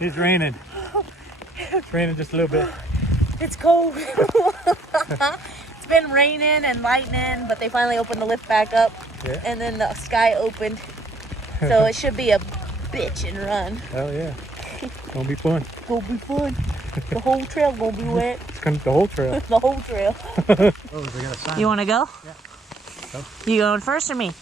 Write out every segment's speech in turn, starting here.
It's raining. It's raining just a little bit. It's cold. It's been raining and lightning, but they finally opened the lift back up. Yeah. And then the sky opened. So it should be a bitch and run. Hell yeah. Gonna be fun. Gonna be fun. The whole trail gonna be wet. It's gonna be the whole trail. The whole trail. Oh, they got a sign. You wanna go? Yeah. Go. You going first or me?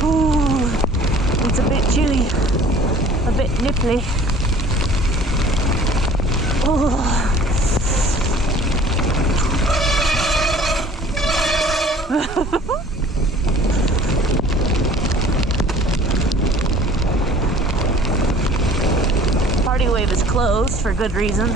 Ooh, it's a bit chilly, a bit nipply. Party wave is closed for good reason.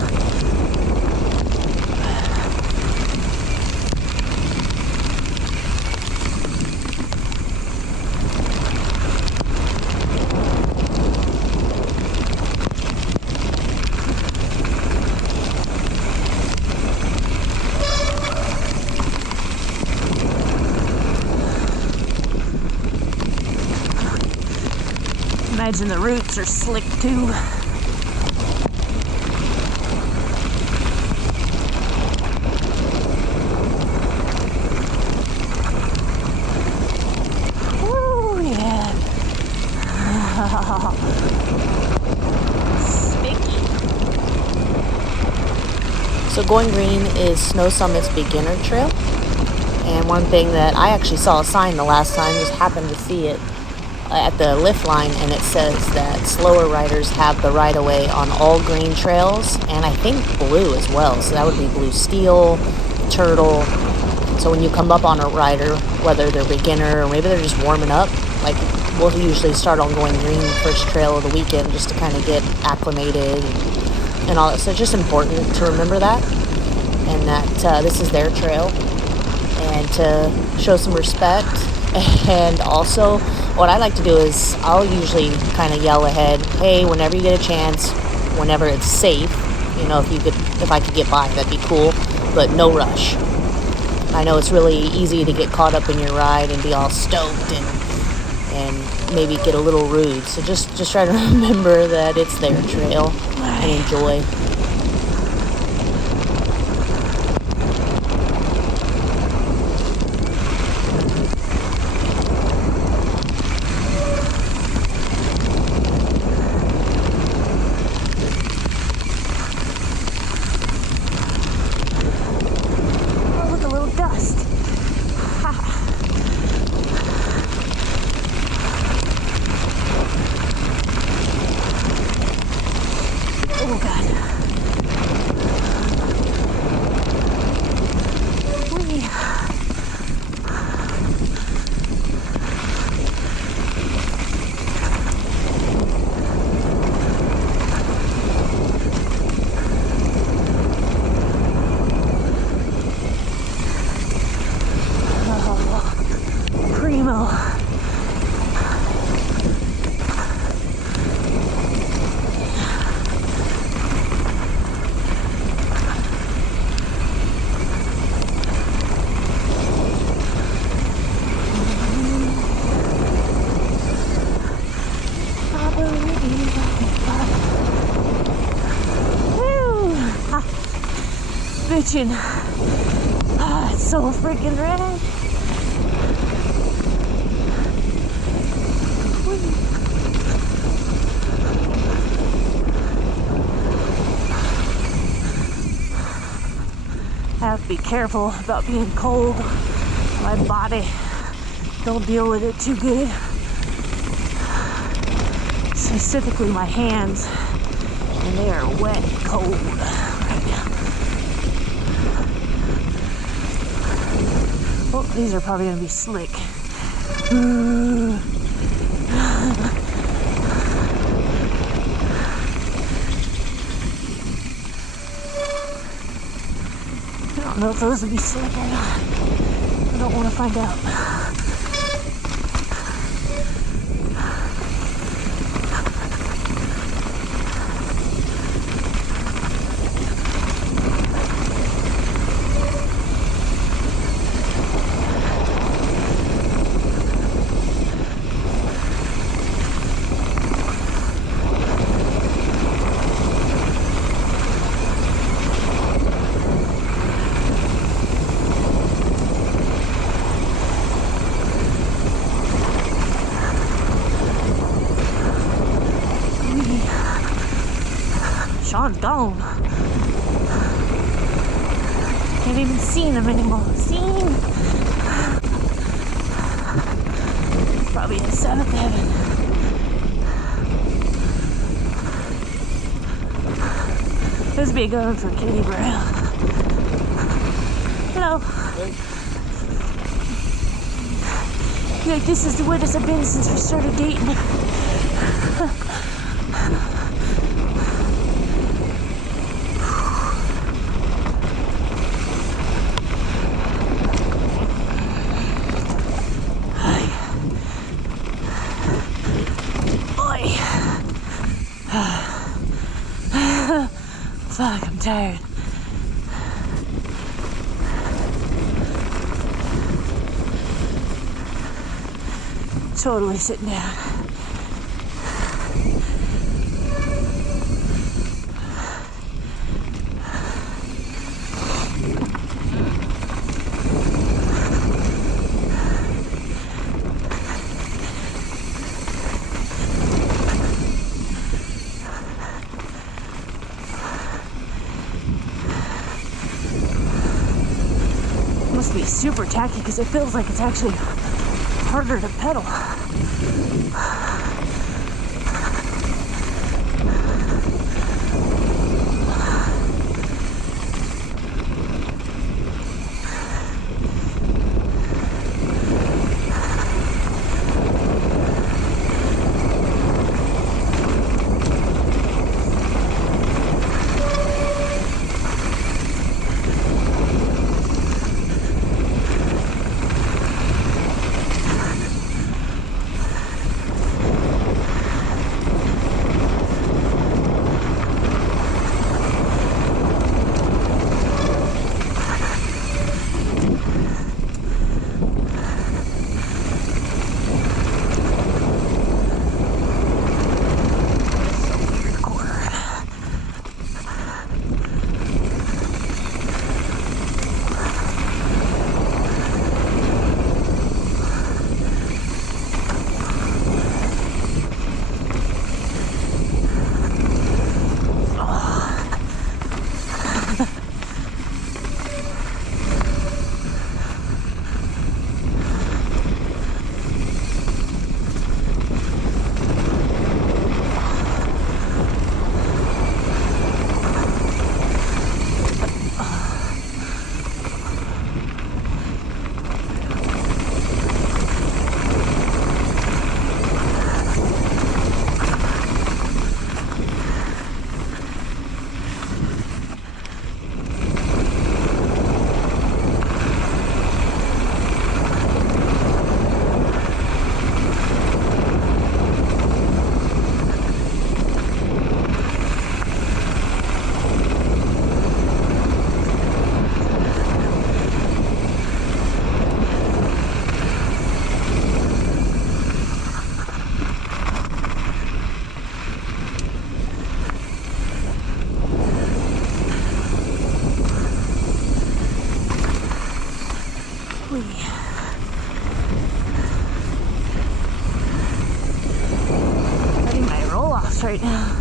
Imagine the roots are slick too. Ooh, yeah. Spiky. So Going Green is Snow Summit's beginner trail. And one thing that I actually saw a sign the last time, just happened to see it at the lift line, and it says that slower riders have the right of way on all green trails, and I think blue as well. So that would be Blue Steel, Turtle. So when you come up on a rider, whether they're beginner or maybe they're just warming up, like we'll usually start on Going Green the first trail of the weekend just to kind of get acclimated and all that. So it's just important to remember that, and that this is their trail, and to show some respect. And also, what I like to do is I'll usually kind of yell ahead, hey, whenever you get a chance, whenever it's safe, you know, if I could get by, that'd be cool, but no rush. I know it's really easy to get caught up in your ride and be all stoked and maybe get a little rude. So just try to remember that it's their trail and enjoy. Oh God. Whee. Oh, primo. Bitchin'. Ah, it's so freaking red. I have to be careful about being cold. My body don't deal with it too good. Specifically my hands, and they are wet and cold right now. Oh, these are probably gonna be slick. I don't know if those will be slick or not. I don't want to find out. Sean's gone. Can't even see him anymore. Seen? Probably in seventh heaven. This would be a good one for Kitty Brown. Hello. You're like, this is the weirdest I've been since we started dating. Fuck, I'm tired. Totally sitting down. Must be super tacky because it feels like it's actually harder to pedal. Letting my roll-offs right now.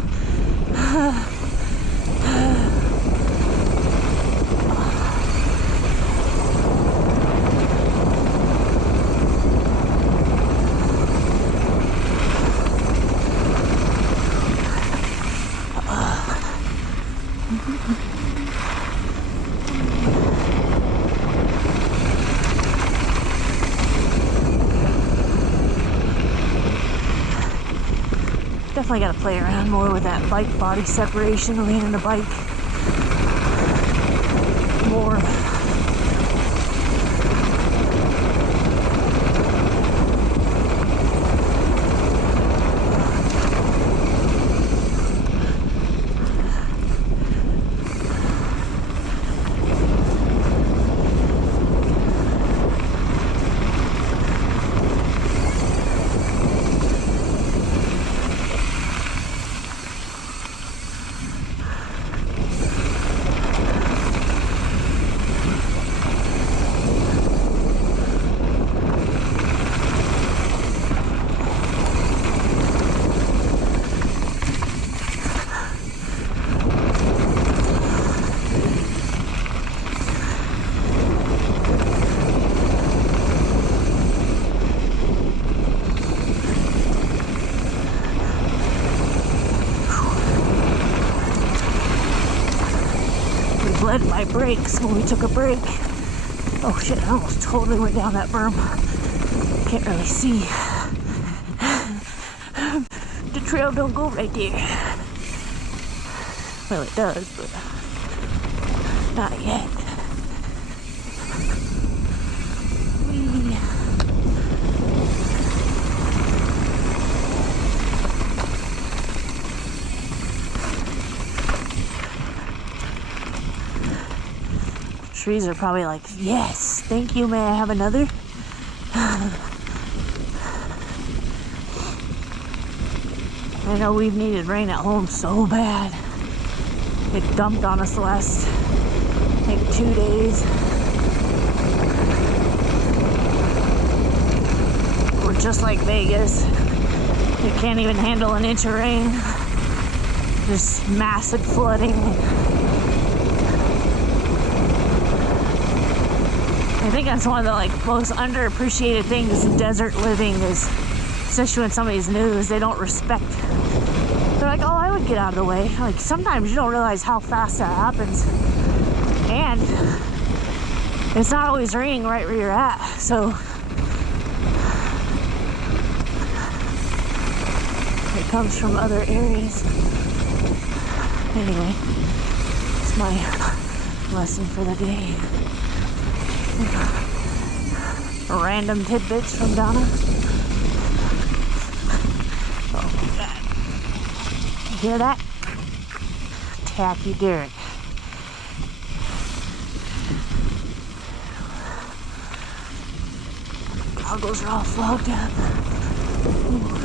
Definitely got to play around more with that bike body separation, leaning the bike more. bled my brakes when we took a break. Oh shit, I almost totally went down that berm. Can't really see. The trail don't go right there. Well, it does, but not yet. Whee. Trees are probably like, yes, thank you, may I have another? I know we've needed rain at home so bad. It dumped on us the last, I think, 2 days. We're just like Vegas. It can't even handle an inch of rain. Just massive flooding. I think that's one of the most underappreciated things in desert living is, especially when somebody's new, is they don't respect. They're like, oh, I would get out of the way. Like, sometimes you don't realize how fast that happens. And it's not always raining right where you're at. So it comes from other areas. Anyway, it's my lesson for the day. Random tidbits from Donna. Oh my God. You hear that? Tacky Derek. Goggles are all fogged up. Ooh.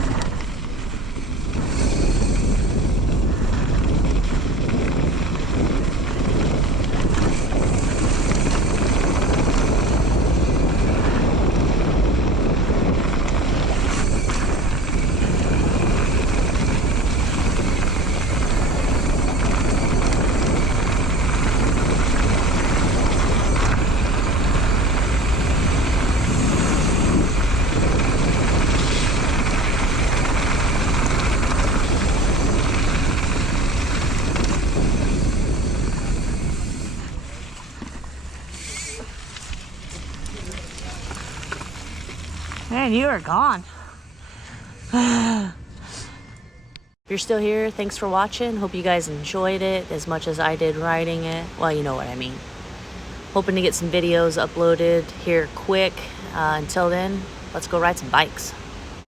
Man, you are gone. If you're still here, thanks for watching. Hope you guys enjoyed it as much as I did riding it. Well, you know what I mean. Hoping to get some videos uploaded here quick. Until then, let's go ride some bikes.